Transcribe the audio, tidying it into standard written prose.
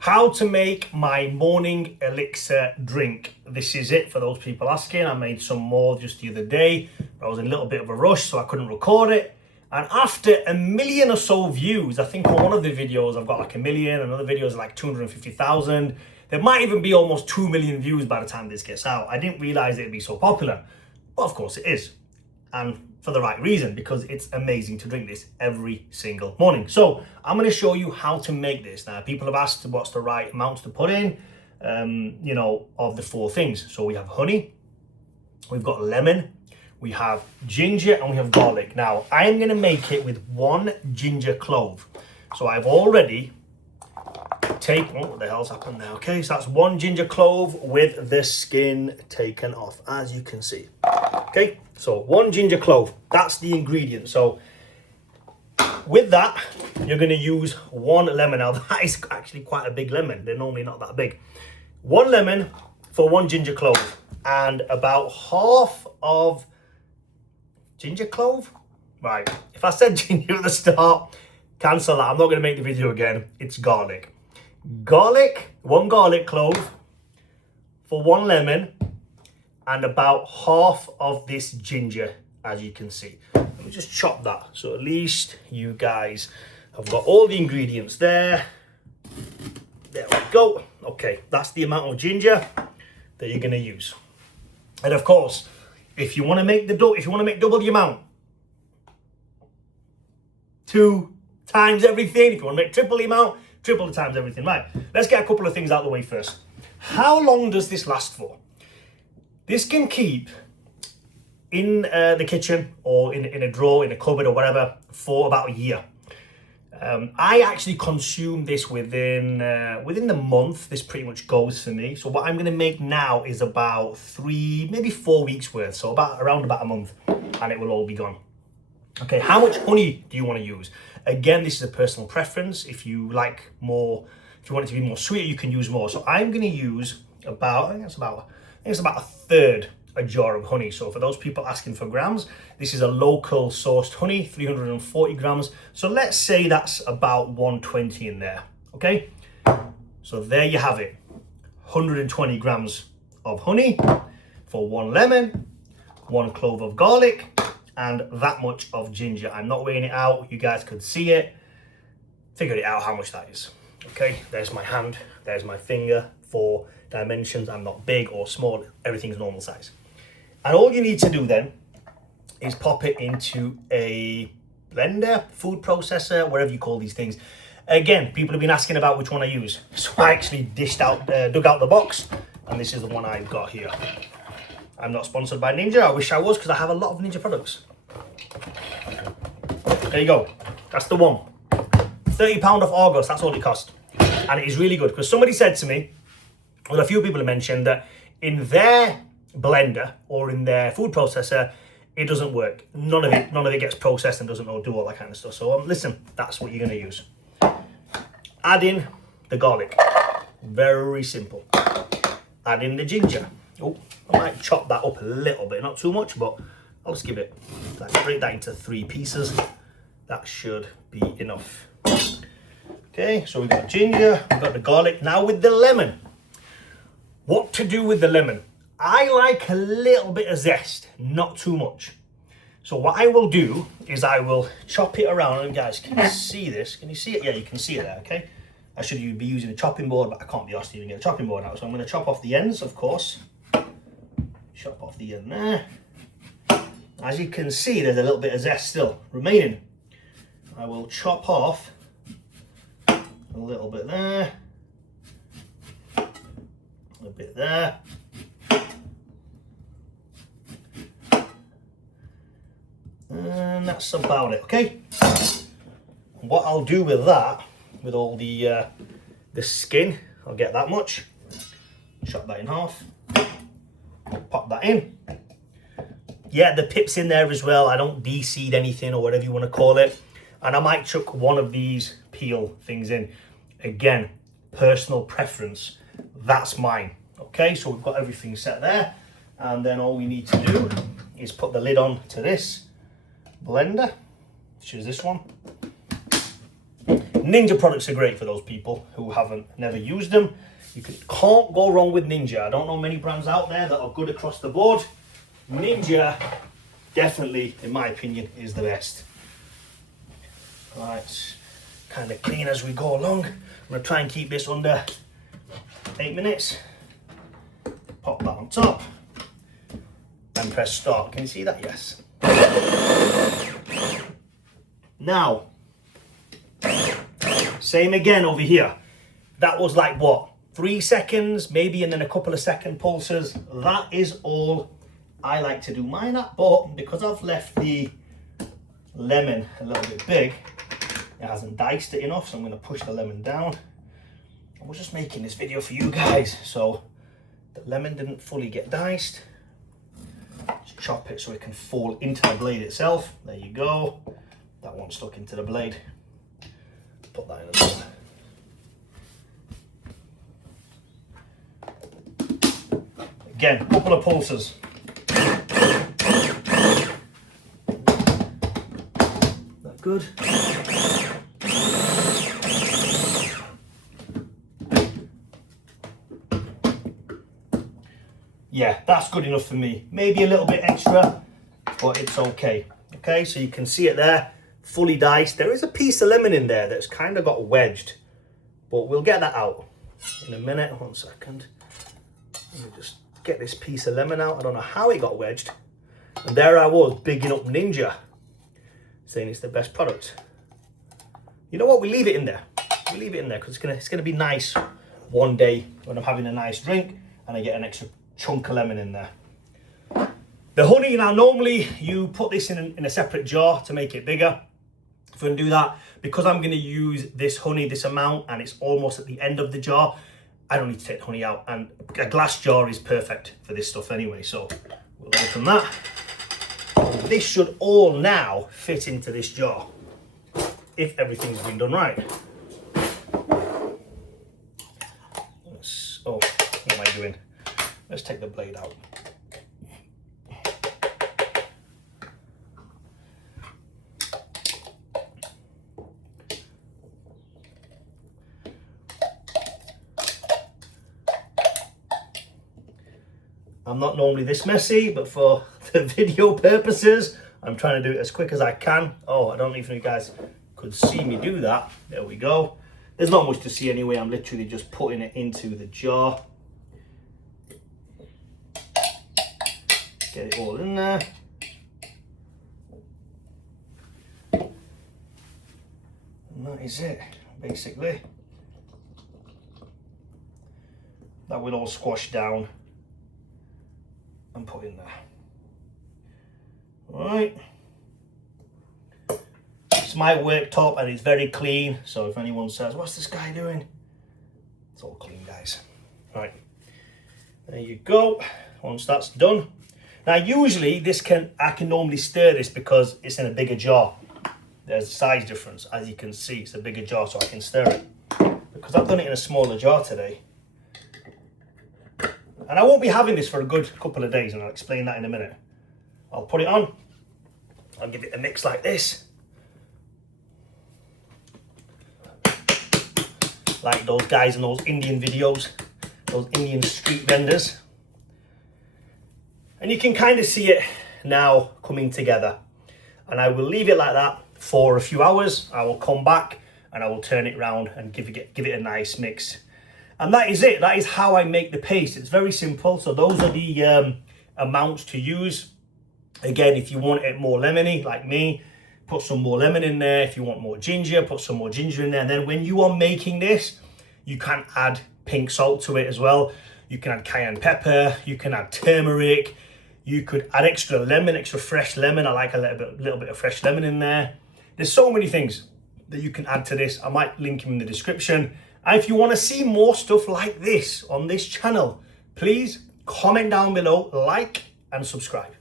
How to make my morning elixir drink. This is it for those people asking. I made some more just the other day, but I was in a little bit of a rush, so I couldn't record it. And after 1 million or so views, I think on one of the videos I've got like 1 million, another video is like 250,000. There might even be almost 2 million views by the time this gets out. I didn't realize it'd be so popular, but of course it is. And for the right reason, because it's amazing to drink this every single morning. So I'm going to show you how to make this. Now, people have asked what's the right amount to put in, of the 4 things. So we have honey, we've got lemon, we have ginger, and we have garlic. Now, I'm going to make it with 1 ginger clove. So I've already what the hell's happened there? Okay, so that's 1 ginger clove with the skin taken off, as you can see. Okay, so 1 ginger clove, that's the ingredient. So with that, you're going to use 1 lemon. Now that is actually quite a big lemon. They're normally not that big. 1 lemon for 1 ginger clove, and about half of ginger clove. Right, if I said ginger at the start, cancel that. I'm not going to make the video again. It's garlic. Garlic, 1 garlic clove for 1 lemon, and about half of this ginger, as you can see. Let me just chop that, so at least you guys have got all the ingredients there. There we go. Okay, that's the amount of ginger that you're going to use. And of course, if you want to make double the amount, 2 times everything. If you want to make triple the amount, triple the times everything. Right, let's get a couple of things out of the way first. How long does this last for? This can keep in the kitchen or in a drawer, in a cupboard or whatever for about a year. I actually consume this within the month. This pretty much goes for me. So what I'm going to make now is about 3, maybe 4 weeks worth. So around about a month, and it will all be gone. Okay, how much honey do you want to use? Again, this is a personal preference. If you want it to be more sweet, you can use more. So I'm going to use about, I think it's about a third a jar of honey. So for those people asking for grams, this is a local sourced honey, 340 grams. So let's say that's about 120 in there. Okay, so there you have it, 120 grams of honey for 1 lemon, 1 clove of garlic, and that much of ginger. I'm not weighing it out. You guys could see it. Figured it out how much that is. Okay, there's my hand, there's my finger for dimensions. I'm not big or small, everything's normal size. And all you need to do then is pop it into a blender, food processor, whatever you call these things. Again, people have been asking about which one I use. So I actually dug out the box, and this is the one I've got here. I'm not sponsored by Ninja. I wish I was, because I have a lot of Ninja products. There you go. That's the one. £30 off Argos. That's all it cost. And it is really good, because somebody said to me, well, a few people have mentioned that in their blender or in their food processor, it doesn't work. None of it gets processed and doesn't do all that kind of stuff. So listen, that's what you're going to use. Add in the garlic. Very simple. Add in the ginger. Oh, I might chop that up a little bit, not too much, but I'll just break that into 3 pieces. That should be enough. Okay, so we've got ginger, we've got the garlic. Now with the lemon. What to do with the lemon? I like a little bit of zest, not too much. So what I will do is I will chop it around. And guys, can you see this? Can you see it? Yeah, you can see it there, okay? I should be using a chopping board, but I can't be asked to even get a chopping board out. So I'm going to chop off the ends, of course. Chop off the end there. As you can see, there's a little bit of zest still remaining. I will chop off a little bit there, a bit there. And that's about it, okay? What I'll do with that, with all the skin, I'll get that much. Chop that in half. Pop that in. Yeah, the pip's in there as well. I don't de-seed anything or whatever you want to call it. And I might chuck one of these peel things in. Again, personal preference. That's mine. Okay, so we've got everything set there. And then all we need to do is put the lid on to this blender, which is this one. Ninja products are great for those people who never used them. You can't go wrong with Ninja. I don't know many brands out there that are good across the board. Ninja, definitely, in my opinion, is the best. Right, kind of clean as we go along. I'm going to try and keep this under 8 minutes. Pop that on top and press start. Can you see that? Yes. Now, same again over here. That was like what? 3 seconds, maybe, and then a couple of second pulses. That is all I like to do mine at, but because I've left the lemon a little bit big, it hasn't diced it enough, so I'm going to push the lemon down. I was just making this video for you guys, so the lemon didn't fully get diced. Just chop it so it can fall into the blade itself. There you go. That one stuck into the blade. Put that in as well. Again, couple of pulses. That good? Yeah, that's good enough for me. Maybe a little bit extra, but it's okay. Okay, so you can see it there, fully diced. There is a piece of lemon in there that's kind of got wedged, but we'll get that out in a minute. 1 second. Let me just get this piece of lemon out. I don't know how it got wedged. And there I was, bigging up Ninja, saying it's the best product. You know what? We leave it in there. We leave it in there because it's gonna be nice one day when I'm having a nice drink and I get an extra chunk of lemon in there. The honey, now normally you put this in a separate jar to make it bigger. If you're gonna do that, because I'm gonna use this honey, this amount, and it's almost at the end of the jar, I don't need to take the honey out, and a glass jar is perfect for this stuff anyway. So we'll open that. This should all now fit into this jar, if everything's been done right. Oh, what am I doing? Let's take the blade out. I'm not normally this messy, but for the video purposes, I'm trying to do it as quick as I can. Oh, I don't know if you guys could see me do that. There we go. There's not much to see anyway. I'm literally just putting it into the jar. Get it all in there. And that is it, basically. That will all squash down and put in there. All right. It's my worktop and it's very clean. So if anyone says, what's this guy doing? It's all clean, guys. All right. There you go. Once that's done. Now, usually I can normally stir this because it's in a bigger jar. There's a size difference. As you can see, it's a bigger jar, so I can stir it. Because I've done it in a smaller jar today. And I won't be having this for a good couple of days, and I'll explain that in a minute. I'll put it on. I'll give it a mix like this. Like those guys in those Indian videos, those Indian street vendors. And you can kind of see it now coming together. And I will leave it like that for a few hours. I will come back and I will turn it around and give it a nice mix. And that is it. That is how I make the paste. It's very simple. So those are the amounts to use. Again, if you want it more lemony, like me, put some more lemon in there. If you want more ginger, put some more ginger in there. And then when you are making this, you can add pink salt to it as well. You can add cayenne pepper. You can add turmeric. You could add extra lemon, extra fresh lemon. I like a little bit of fresh lemon in there. There's so many things that you can add to this. I might link them in the description. And if you want to see more stuff like this on this channel, please comment down below, like and subscribe.